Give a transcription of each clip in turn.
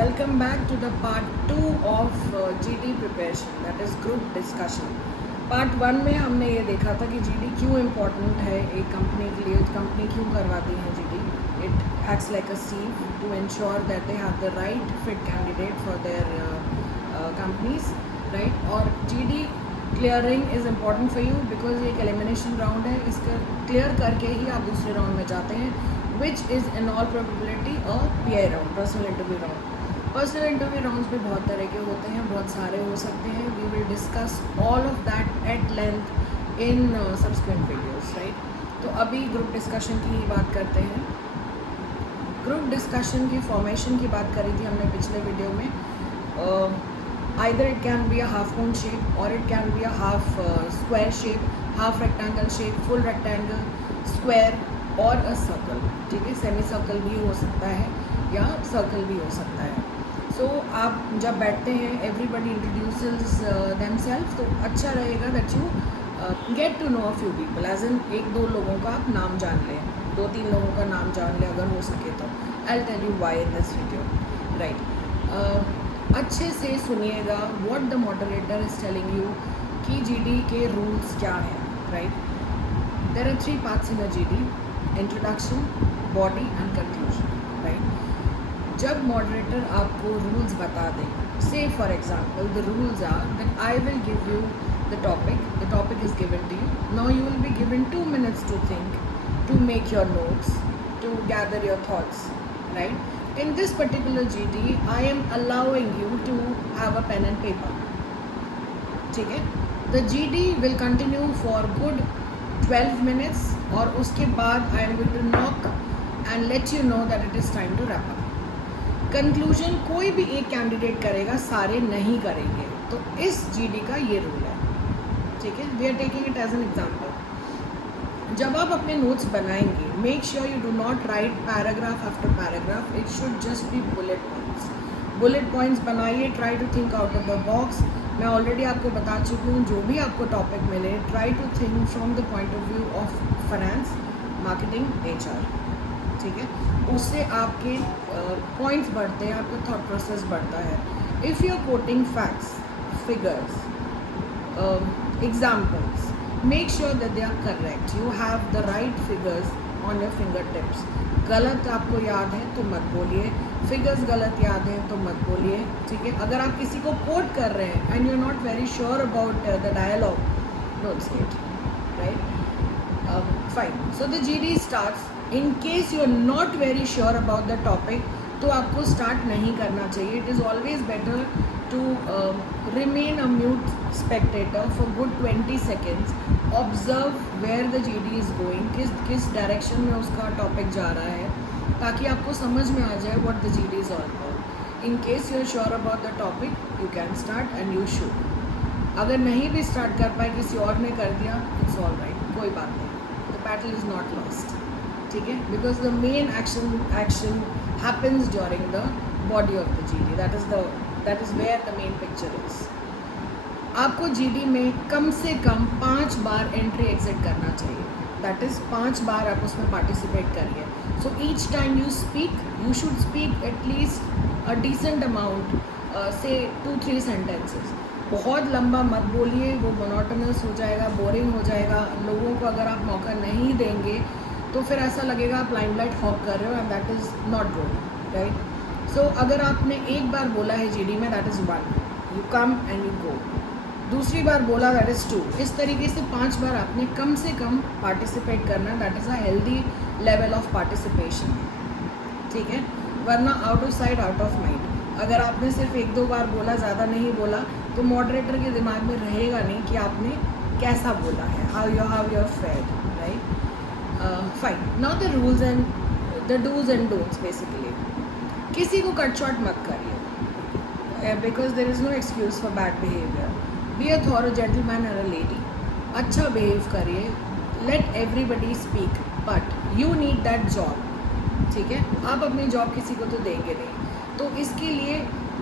Welcome back to the part 2 of GD preparation, that is group discussion. Part 1 में हमने ये देखा था कि GD क्यों इम्पोर्टेंट है एक कंपनी के लिए, कंपनी क्यों करवाती है GD. It acts like a sieve to ensure that they have the right fit candidate for their companies, right? और GD clearing is important for you because ये एक एलिमिनेशन राउंड है. इसका क्लियर करके ही आप दूसरे राउंड में जाते हैं, which is in all probability a PI round, personal interview round. Personal interview rounds भी बहुत तरह के होते हैं, बहुत सारे हो सकते हैं. We will discuss all of that at length in subsequent videos, right. तो अभी ग्रुप डिस्कशन की बात करते हैं. ग्रुप डिस्कशन की फॉर्मेशन की बात करी थी हमने पिछले वीडियो में. Either it can be a half moon shape or it can be a half square shape, half rectangle shape, full rectangle, square और a circle. ठीक है, सेमी सर्कल भी हो सकता है या सर्कल भी हो सकता है. सो आप जब बैठते हैं एवरीबडी इंट्रोड्यूसेस देमसेल्फ, तो अच्छा रहेगा that you get to know a few people, as in एक दो लोगों का आप नाम जान लें, दो तीन लोगों का नाम जान लें अगर हो सके तो. I will tell you why in this video, right. अच्छे से सुनिएगा what the moderator is telling you कि GD के रूल्स क्या हैं, right. There are 3 parts in a GD: introduction, body and conclusion, right. जब मॉडरेटर आपको रूल्स बता दें, say for example the rules are that I will give you the topic is given to you. Now you will be given 2 minutes to think, to make your notes, to gather your thoughts, right. In this particular GD, I am allowing you to have a pen and paper. ठीक है. The GD will continue for good 12 minutes और उसके बाद I am going to knock and let you know that it is time to wrap up. Conclusion कोई भी एक candidate करेगा, सारे नहीं करेंगे. तो इस GD का ये रूल है, ठीक है. We are taking it as an example. जब आप अपने नोट्स बनाएंगे, make sure you do not write paragraph after paragraph. It should just be bullet points. Bullet points बनाइए. Try to think out of the box. मैं already आपको बता चुकी हूँ, जो भी आपको टॉपिक मिले, try to think from the point of view of finance, marketing, HR, ठीक है. उससे आपके पॉइंट्स बढ़ते हैं, आपका थॉट प्रोसेस बढ़ता है. If you are quoting facts, figures, examples, make sure that they are correct. You have the right figures on your fingertips. गलत आपको याद है तो मत बोलिए, फिगर्स गलत याद हैं तो मत बोलिए, ठीक है. अगर आप किसी को कोट कर रहे हैं and you are not very sure about the dialogue, don't say it, right. Fine. So the GD starts. In case you are not very sure about the topic, तो आपको स्टार्ट नहीं करना चाहिए. It is always better to remain a mute spectator for good 20 seconds. Observe where the GD is going, किस direction में उसका topic जा रहा है, ताकि आपको समझ में आ जाए what the GD is all about. In case you are sure about the topic, you can start and you should. अगर नहीं भी स्टार्ट कर पाए, किसी और ने कर दिया, it's all right, कोई बात नहीं. The battle is not lost, ठीक है. Because the main action happens during the body of the GD. That is where the main picture is. आपको GD में कम से कम 5 बार एंट्री एग्जिट करना चाहिए. दैट इज़ 5 बार आप उसमें पार्टिसिपेट करिए. So each time you speak, you should speak at least a decent amount, say 2-3 sentences. बहुत लंबा मत बोलिए, वो मोनोटोनस हो जाएगा, बोरिंग हो जाएगा. लोगों को अगर आप मौका नहीं देंगे तो फिर ऐसा लगेगा आप लाइमलाइट हॉक कर रहे हो, and that is not good, right. So अगर आपने एक बार बोला है GD में, that is 1, you come and you go. दूसरी बार बोला, दैट इज़ 2. इस तरीके से 5 बार आपने कम से कम पार्टिसिपेट करना. That is a healthy level of participation, ठीक है. वरना out of sight out of mind. अगर आपने सिर्फ 1-2 बार बोला, ज़्यादा नहीं बोला, तो मॉडरेटर के दिमाग में रहेगा नहीं कि आपने कैसा बोला है, how you fared, right. Fine. Now the rules and the dos and don'ts. Basically किसी को कट शॉट मत करिए, because there is no excuse for bad behaviour. Be a thorough gentleman और अ लेडी. अच्छा बिहेव करिए. Let everybody speak, but you need that job, ठीक है. आप अपनी जॉब किसी को तो देंगे नहीं, तो इसके लिए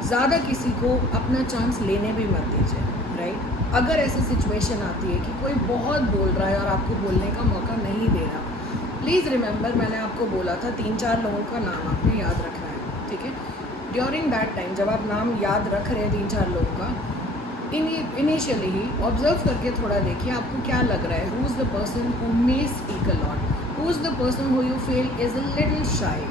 ज़्यादा किसी को अपना चांस लेने भी मत दीजिए, राइट. अगर ऐसी सिचुएशन आती है कि कोई बहुत बोल रहा है और आपको बोलने का मौका नहीं दे रहा, प्लीज़ रिमेंबर, मैंने आपको बोला था 3-4 लोगों का नाम आपने याद रखना है, ठीक है. ड्यूरिंग दैट टाइम जब आप नाम याद रख रहे हैं 3-4 लोगों का, इनिशियली ही ऑब्जर्व करके थोड़ा देखिए आपको क्या लग रहा है. Who is the person who may speak a lot, who is the person who you feel is a little शाई.